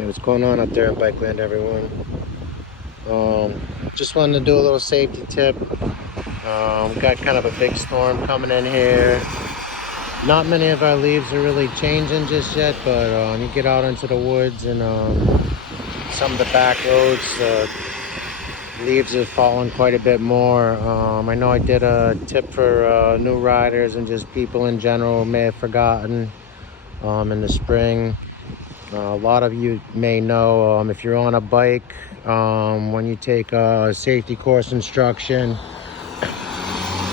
Hey, what's going on up there in Bikeland, everyone? Just wanted to do a little safety tip. Got kind of a big storm coming in here. Not many of our leaves are really changing just yet, but you get out into the woods and some of the back roads, leaves have fallen quite a bit more. I know I did a tip for new riders and just people in general may have forgotten in the spring. A lot of you may know, if you're on a bike, when you take a safety course instruction,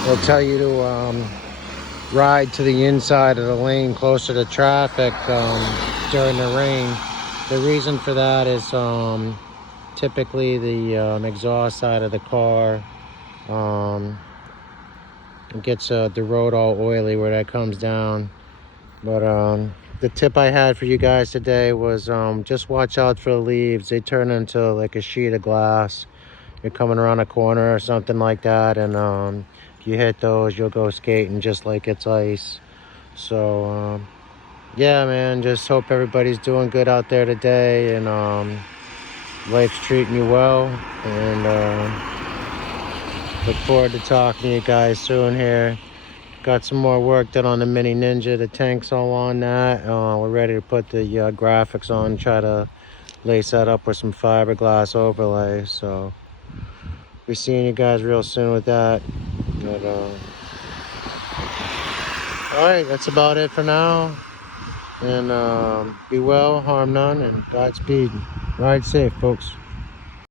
they'll tell you to ride to the inside of the lane closer to traffic during the rain. The reason for that is typically the exhaust side of the car it gets the road all oily where that comes down. But the tip I had for you guys today was just watch out for the leaves. They turn into like a sheet of glass. You're coming around a corner or something like that, and if you hit those, you'll go skating just like it's ice. So yeah, man, just hope everybody's doing good out there today, and life's treating you well, and look forward to talking to you guys soon here. Got some more work done on the Mini Ninja. The tank's all on that. We're ready to put the graphics on, try to lace that up with some fiberglass overlay. So be seeing you guys real soon with that. But, all right, that's about it for now. And be well, harm none, and Godspeed. Ride safe, folks.